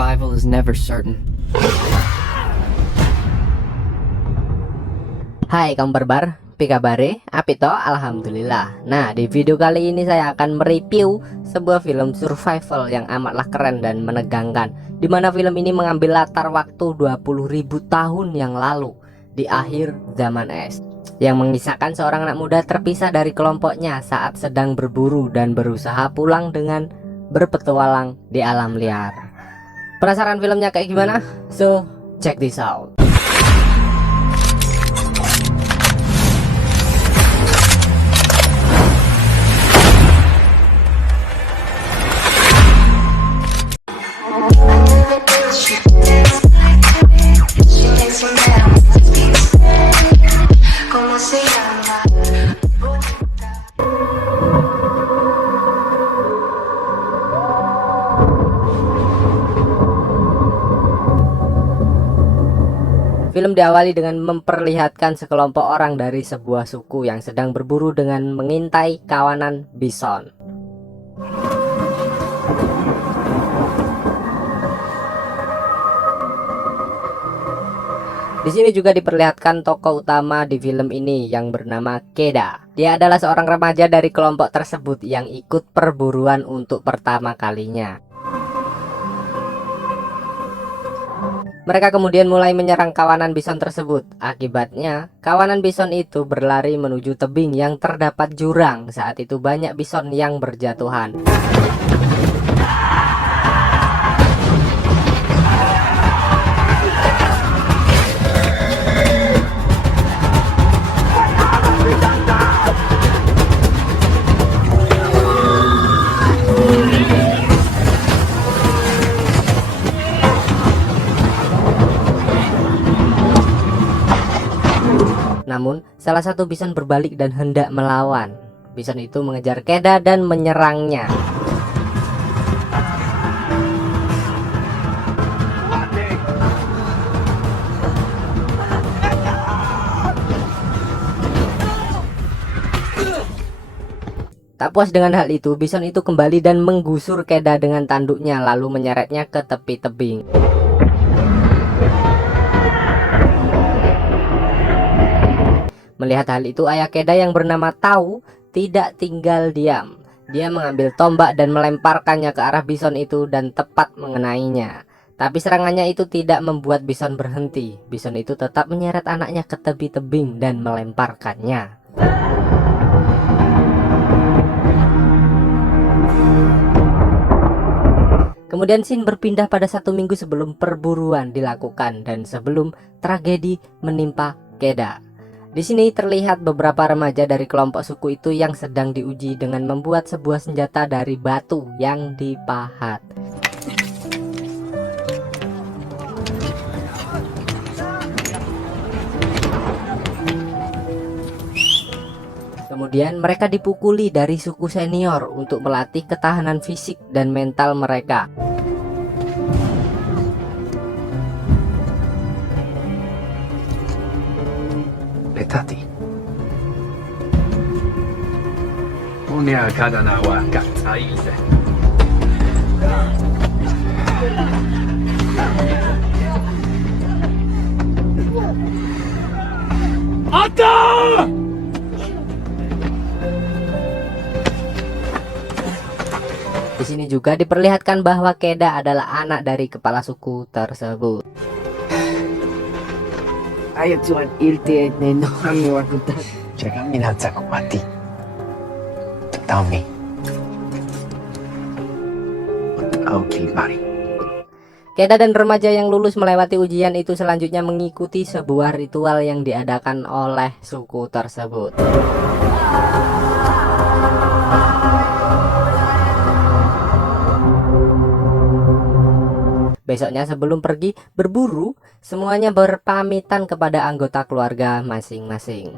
survival is never certain. Hai kaum barbar, pikabare, apito, alhamdulillah. Nah, di video kali ini saya akan mereview sebuah film survival yang amatlah keren dan menegangkan, dimana film ini mengambil latar waktu 20.000 tahun yang lalu di akhir zaman es, yang mengisahkan seorang anak muda terpisah dari kelompoknya saat sedang berburu dan berusaha pulang dengan berpetualang di alam liar. Penasaran filmnya kayak gimana? So, check this out. Film diawali dengan memperlihatkan sekelompok orang dari sebuah suku yang sedang berburu dengan mengintai kawanan bison. Di sini juga diperlihatkan tokoh utama di film ini yang bernama Keda. Dia adalah seorang remaja dari kelompok tersebut yang ikut perburuan untuk pertama kalinya. Mereka kemudian mulai menyerang kawanan bison tersebut. Akibatnya, kawanan bison itu berlari menuju tebing yang terdapat jurang. Saat itu banyak bison yang berjatuhan. Namun, salah satu bison berbalik dan hendak melawan. Bison itu mengejar Keda dan menyerangnya. Tak puas dengan hal itu, bison itu kembali dan menggusur Keda dengan tanduknya lalu menyeretnya ke tepi tebing. Melihat hal itu, ayah Keda yang bernama Tau tidak tinggal diam. Dia mengambil tombak dan melemparkannya ke arah bison itu dan tepat mengenainya. Tapi serangannya itu tidak membuat bison berhenti. Bison itu tetap menyeret anaknya ke tepi tebing dan melemparkannya. Kemudian scene berpindah pada 1 minggu sebelum perburuan dilakukan dan sebelum tragedi menimpa Keda. Di sini terlihat beberapa remaja dari kelompok suku itu yang sedang diuji dengan membuat sebuah senjata dari batu yang dipahat. Kemudian mereka dipukuli dari suku senior untuk melatih ketahanan fisik dan mental mereka. Tati. Punya kadana wa katai ze. Ata! Di sini juga diperlihatkan bahwa Keda adalah anak dari kepala suku tersebut. Ayo tuan irte neno kami waktu. Jangan minat aku mati. Tetapi, oke, mari. Keda dan remaja yang lulus melewati ujian itu selanjutnya mengikuti sebuah ritual yang diadakan oleh suku tersebut. Besoknya sebelum pergi berburu, semuanya berpamitan kepada anggota keluarga masing-masing.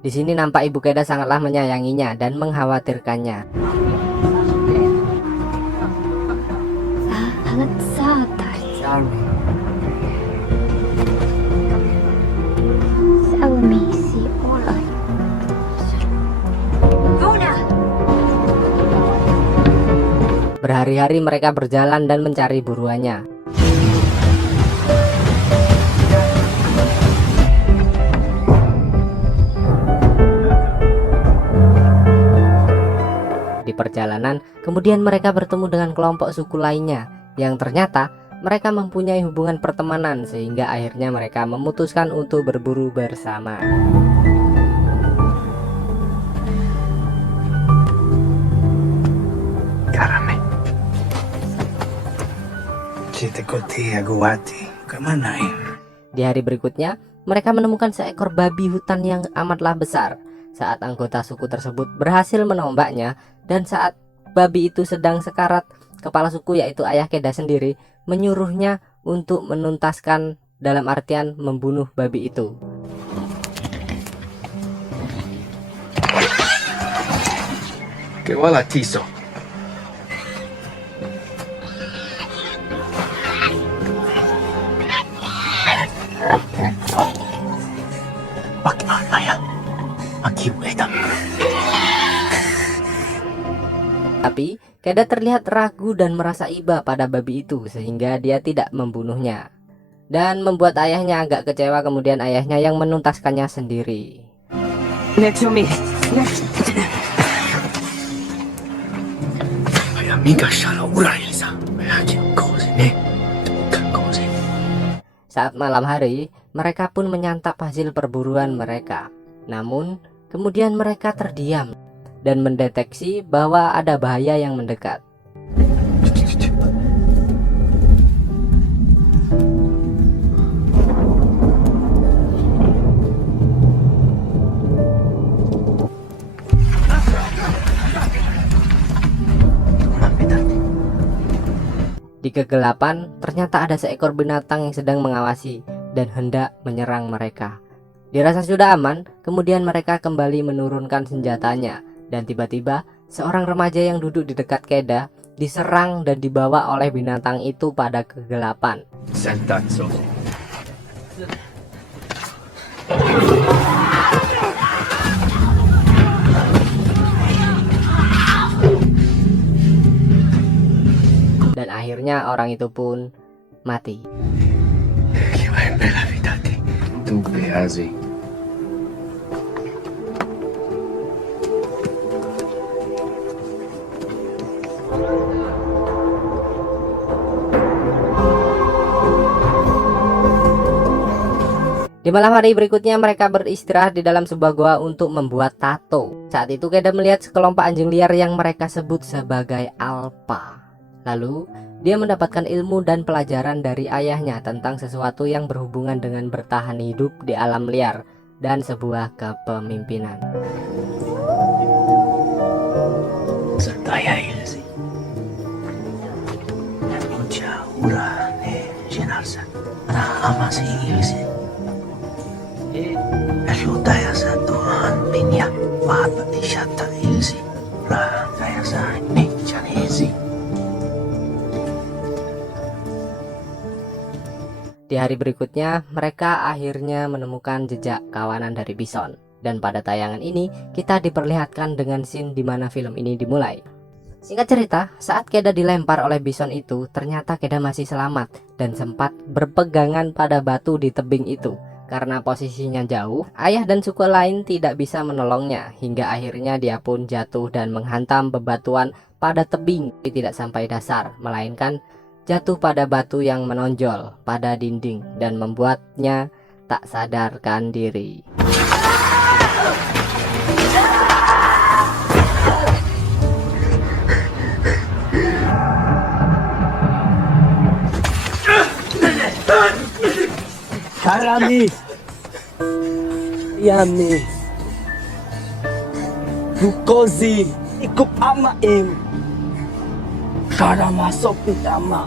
Di sini nampak Ibu Keda sangatlah menyayanginya dan mengkhawatirkannya. Berhari-hari mereka berjalan dan mencari buruannya. Di perjalanan, kemudian mereka bertemu dengan kelompok suku lainnya yang ternyata mereka mempunyai hubungan pertemanan, sehingga akhirnya mereka memutuskan untuk berburu bersama. Carame. Siete coti aguati. Kemana ya? Di hari berikutnya, mereka menemukan seekor babi hutan yang amatlah besar. Saat anggota suku tersebut berhasil menombaknya, dan saat babi itu sedang sekarat, kepala suku yaitu ayah Keda sendiri menyuruhnya untuk menuntaskan, dalam artian membunuh babi itu. Que wala tiso. Bagaimana ya? Akibat. Tapi Keda terlihat ragu dan merasa iba pada babi itu, sehingga dia tidak membunuhnya. Dan membuat ayahnya agak kecewa, kemudian ayahnya yang menuntaskannya sendiri. Netsumi. Amiga Shara Urailsa. Saat malam hari, mereka pun menyantap hasil perburuan mereka. Namun, kemudian mereka terdiam dan mendeteksi bahwa ada bahaya yang mendekat. Di kegelapan, ternyata ada seekor binatang yang sedang mengawasi dan hendak menyerang mereka. Dirasa sudah aman, kemudian mereka kembali menurunkan senjatanya, dan tiba-tiba seorang remaja yang duduk di dekat Keda diserang dan dibawa oleh binatang itu pada kegelapan. Sentazzo. Dan akhirnya orang itu pun mati. Che vai bella vita te. Tu beazi. Di malam hari berikutnya mereka beristirahat di dalam sebuah goa untuk membuat tato. Saat itu Keda melihat sekelompok anjing liar yang mereka sebut sebagai alpa. Lalu dia mendapatkan ilmu dan pelajaran dari ayahnya tentang sesuatu yang berhubungan dengan bertahan hidup di alam liar dan sebuah kepemimpinan. Saya ilsi. Mucha ura ne jenarsa. Ana amasi ilsi. Ayudaya sa Tuhan pinya papa isyata ilsi. Ra kaya sa ne janezi. Di hari berikutnya, mereka akhirnya menemukan jejak kawanan dari bison. Dan pada tayangan ini, kita diperlihatkan dengan scene di mana film ini dimulai. Singkat cerita, saat Keda dilempar oleh bison itu, ternyata Keda masih selamat dan sempat berpegangan pada batu di tebing itu. Karena posisinya jauh, ayah dan suku lain tidak bisa menolongnya, hingga akhirnya dia pun jatuh dan menghantam bebatuan pada tebing, tidak sampai dasar, melainkan jatuh pada batu yang menonjol pada dinding dan membuatnya tak sadarkan diri. Karami Yami Bukozi Ikup amaim Karama sopitama.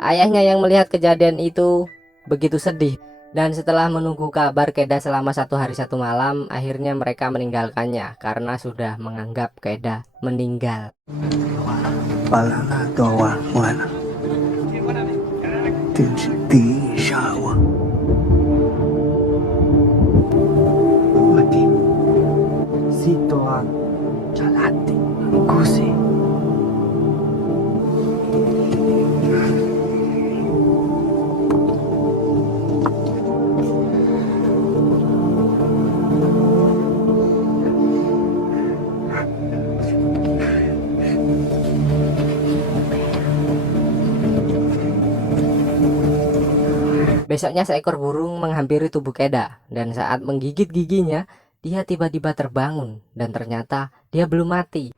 Ayahnya yang melihat kejadian itu begitu sedih, dan setelah menunggu kabar Keda selama 1 hari 1 malam, akhirnya mereka meninggalkannya karena sudah menganggap Keda meninggal. Palana doa wana Tinti syawa Wati Sitoan Jalati Besoknya seekor burung menghampiri tubuh Keda, dan saat menggigit giginya, dia tiba-tiba terbangun dan ternyata dia belum mati.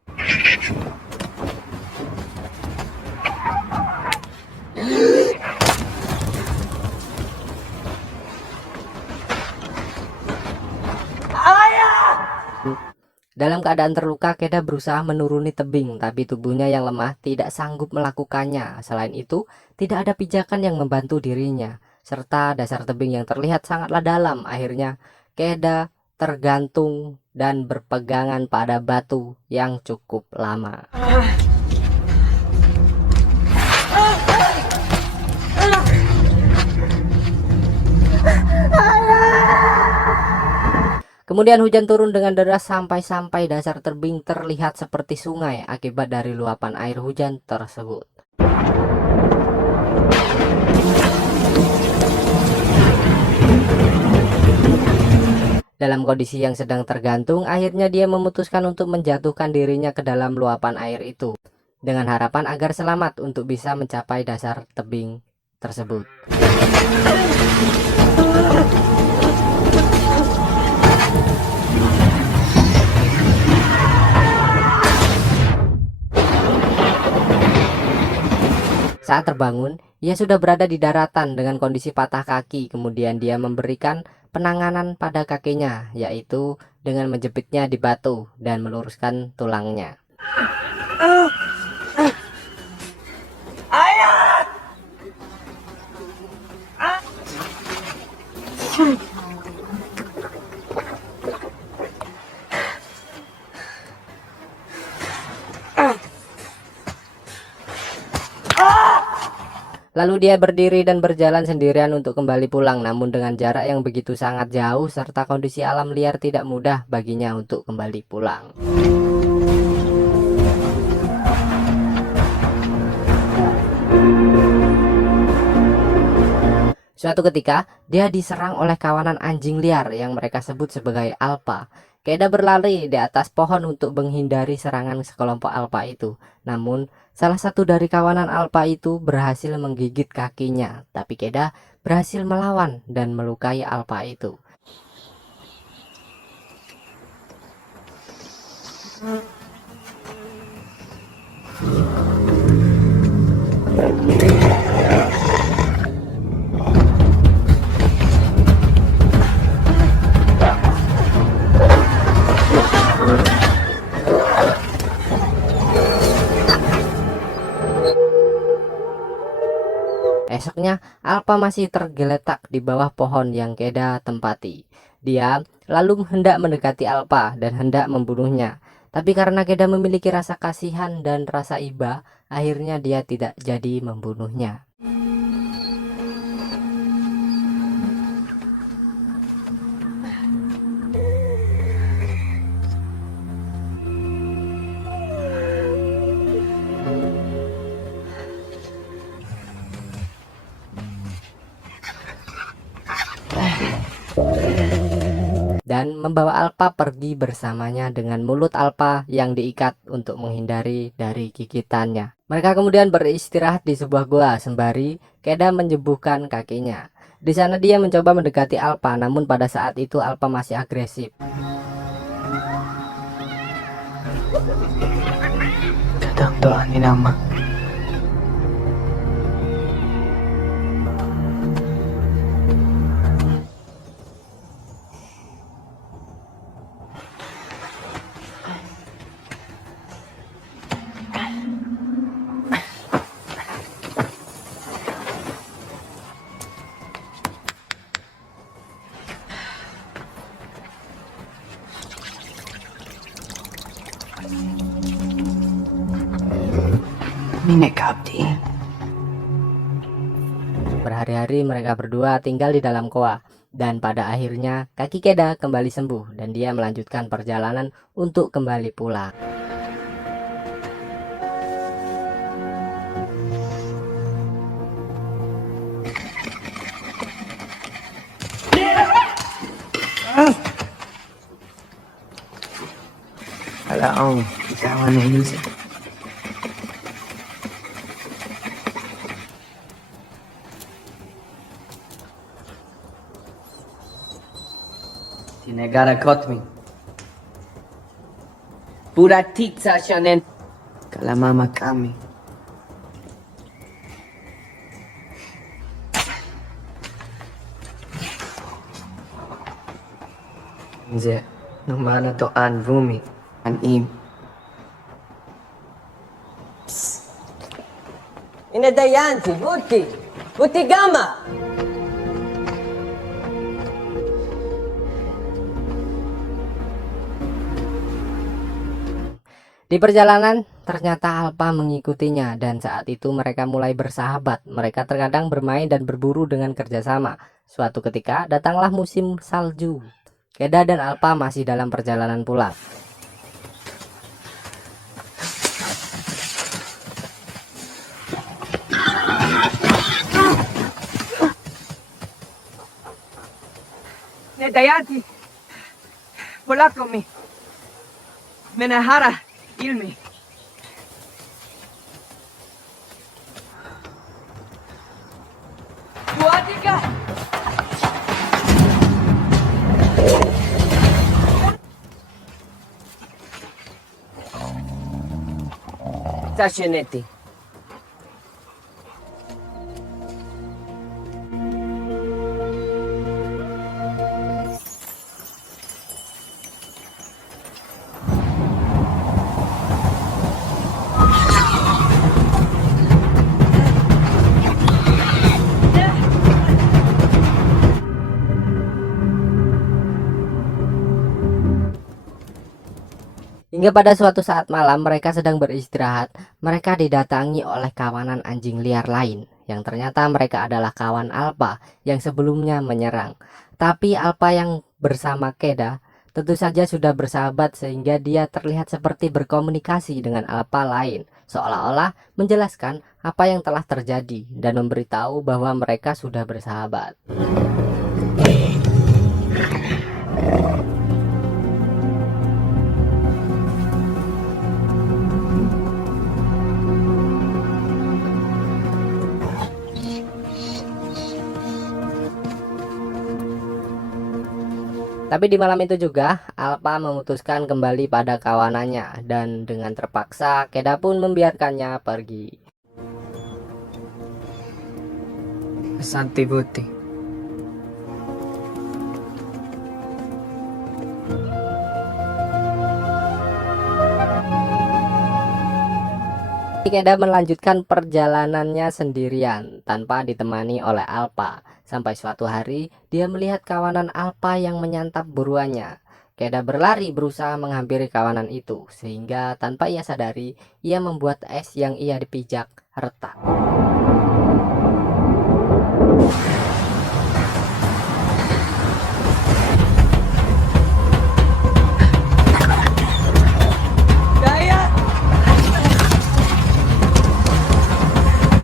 Dalam keadaan terluka, Keda berusaha menuruni tebing, tapi tubuhnya yang lemah tidak sanggup melakukannya. Selain itu, tidak ada pijakan yang membantu dirinya, serta dasar tebing yang terlihat sangatlah dalam. Akhirnya, Keda tergantung dan berpegangan pada batu yang cukup lama. Kemudian hujan turun dengan deras sampai dasar tebing terlihat seperti sungai akibat dari luapan air hujan tersebut. Dalam kondisi yang sedang tergantung, akhirnya dia memutuskan untuk menjatuhkan dirinya ke dalam luapan air itu, dengan harapan agar selamat untuk bisa mencapai dasar tebing tersebut. Saat terbangun, ia sudah berada di daratan dengan kondisi patah kaki. Kemudian dia memberikan penanganan pada kakinya, yaitu dengan menjepitnya di batu dan meluruskan tulangnya. Lalu dia berdiri dan berjalan sendirian untuk kembali pulang, namun dengan jarak yang begitu sangat jauh serta kondisi alam liar tidak mudah baginya untuk kembali pulang. Suatu ketika, dia diserang oleh kawanan anjing liar yang mereka sebut sebagai alpa. Keda berlari di atas pohon untuk menghindari serangan sekelompok alpa itu. Namun, salah satu dari kawanan alpa itu berhasil menggigit kakinya. Tapi Keda berhasil melawan dan melukai alpa itu. Esoknya, alpa masih tergeletak di bawah pohon yang Keda tempati. Dia lalu hendak mendekati alpa dan hendak membunuhnya. Tapi karena Keda memiliki rasa kasihan dan rasa iba, akhirnya dia tidak jadi membunuhnya. Dan membawa alpa pergi bersamanya dengan mulut alpa yang diikat untuk menghindari dari gigitannya. Mereka kemudian beristirahat di sebuah gua sembari Keda menyembuhkan kakinya. Di sana dia mencoba mendekati alpa, namun pada saat itu alpa masih agresif. Kadang doa ni nama. Minek abdi. Berhari-hari mereka berdua tinggal di dalam goa, dan pada akhirnya kaki Keda kembali sembuh dan dia melanjutkan perjalanan untuk kembali pulang. Alaong, kawan ini sih. Si negara caught me. Pura tizza shanen. Kala mama kami. Nze, nung mana to an vumi, an im. Inadayanti, buti, buti gama. Di perjalanan, ternyata Alpa mengikutinya dan saat itu mereka mulai bersahabat. Mereka terkadang bermain dan berburu dengan kerjasama. Suatu ketika, datanglah musim salju. Keda dan Alpa masih dalam perjalanan pulang. Nedayati. Polakomi. Menahara. Ilmi. Duatika. Tasheneti. Hingga pada suatu saat malam mereka sedang beristirahat, mereka didatangi oleh kawanan anjing liar lain yang ternyata mereka adalah kawan Alpa yang sebelumnya menyerang. Tapi Alpa yang bersama Keda tentu saja sudah bersahabat sehingga dia terlihat seperti berkomunikasi dengan Alpa lain, seolah-olah menjelaskan apa yang telah terjadi dan memberitahu bahwa mereka sudah bersahabat. Tapi di malam itu juga, Alpa memutuskan kembali pada kawanannya dan dengan terpaksa Keda pun membiarkannya pergi. Asante buti. Keda melanjutkan perjalanannya sendirian tanpa ditemani oleh Alpa. Sampai suatu hari dia melihat kawanan Alpa yang menyantap buruannya. Keda berlari berusaha menghampiri kawanan itu sehingga tanpa ia sadari ia membuat es yang ia dipijak retak.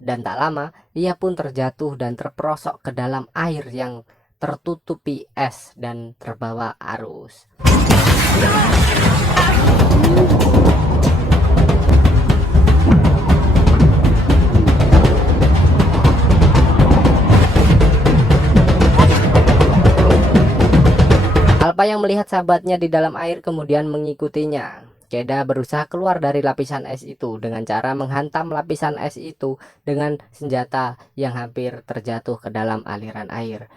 Dan tak lama, ia pun terjatuh dan terperosok ke dalam air yang tertutupi es dan terbawa arus. Alpa yang melihat sahabatnya di dalam air kemudian mengikutinya. Keda berusaha keluar dari lapisan es itu dengan cara menghantam lapisan es itu dengan senjata yang hampir terjatuh ke dalam aliran air.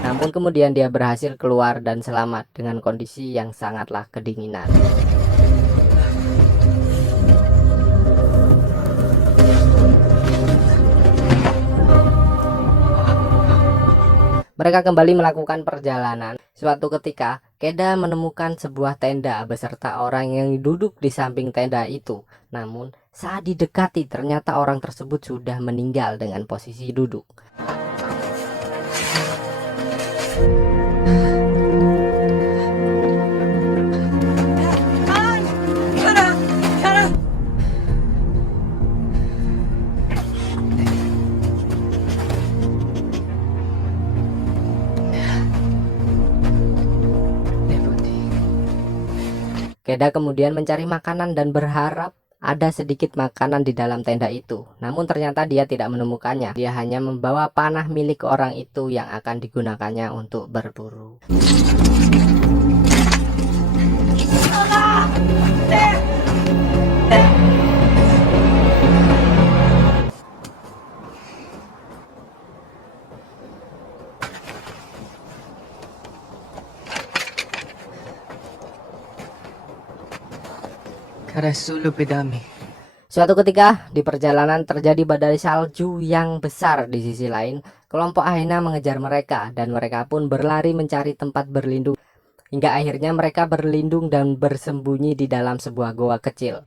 Namun kemudian dia berhasil keluar dan selamat dengan kondisi yang sangatlah kedinginan. Mereka kembali melakukan perjalanan. Suatu ketika, Keda menemukan sebuah tenda beserta orang yang duduk di samping tenda itu. Namun, saat didekati ternyata orang tersebut sudah meninggal dengan posisi duduk. Keda kemudian mencari makanan dan berharap ada sedikit makanan di dalam tenda itu. Namun ternyata dia tidak menemukannya. Dia hanya membawa panah milik orang itu yang akan digunakannya untuk berburu. Karasulu pedami. Suatu ketika di perjalanan terjadi badai salju yang besar. Di sisi lain, kelompok Aina mengejar mereka dan mereka pun berlari mencari tempat berlindung. Hingga akhirnya mereka berlindung dan bersembunyi di dalam sebuah goa kecil.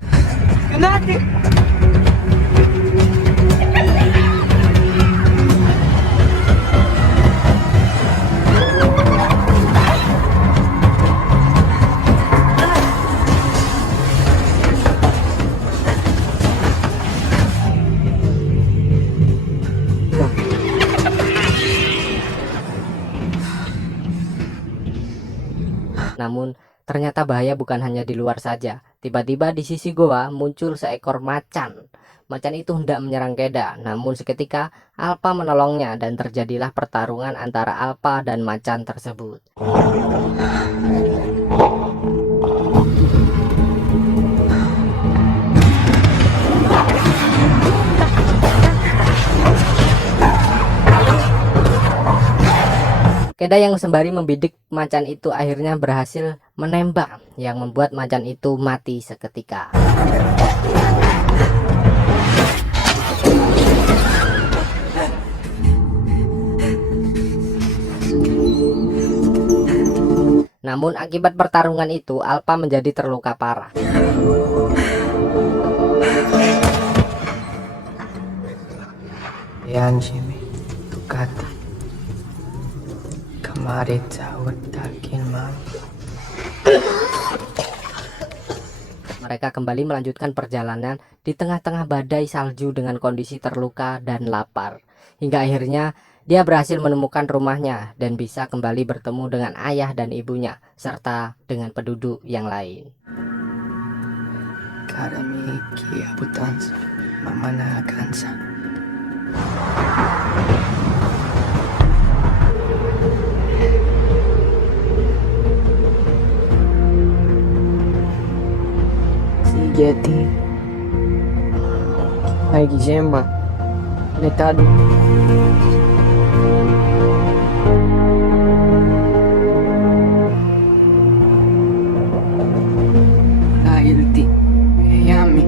Namun ternyata bahaya bukan hanya di luar saja. Tiba-tiba di sisi goa muncul seekor macan. Macan itu hendak menyerang Keda, namun seketika Alpa menolongnya dan terjadilah pertarungan antara Alpa dan macan tersebut. Keda yang sembari membidik macan itu akhirnya berhasil menembak yang membuat macan itu mati seketika. Namun akibat pertarungan itu Alpa menjadi terluka parah. Yan Jimmy, Tukati. Kemarin jauh takin mam. Mereka kembali melanjutkan perjalanan di tengah-tengah badai salju dengan kondisi terluka dan lapar. Hingga akhirnya dia berhasil menemukan rumahnya dan bisa kembali bertemu dengan ayah dan ibunya serta dengan penduduk yang lain. Karami kiabutan mamana kansa. Yeti Hai Gizema Metado Ailti Yami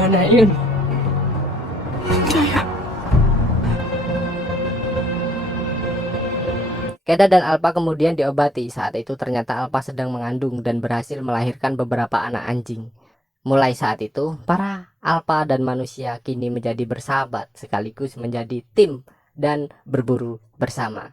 Mana yun? Keda dan Alpa kemudian diobati. Saat itu ternyata Alpa sedang mengandung dan berhasil melahirkan beberapa anak anjing. Mulai saat itu, para Alpa dan manusia kini menjadi bersahabat sekaligus menjadi tim dan berburu bersama.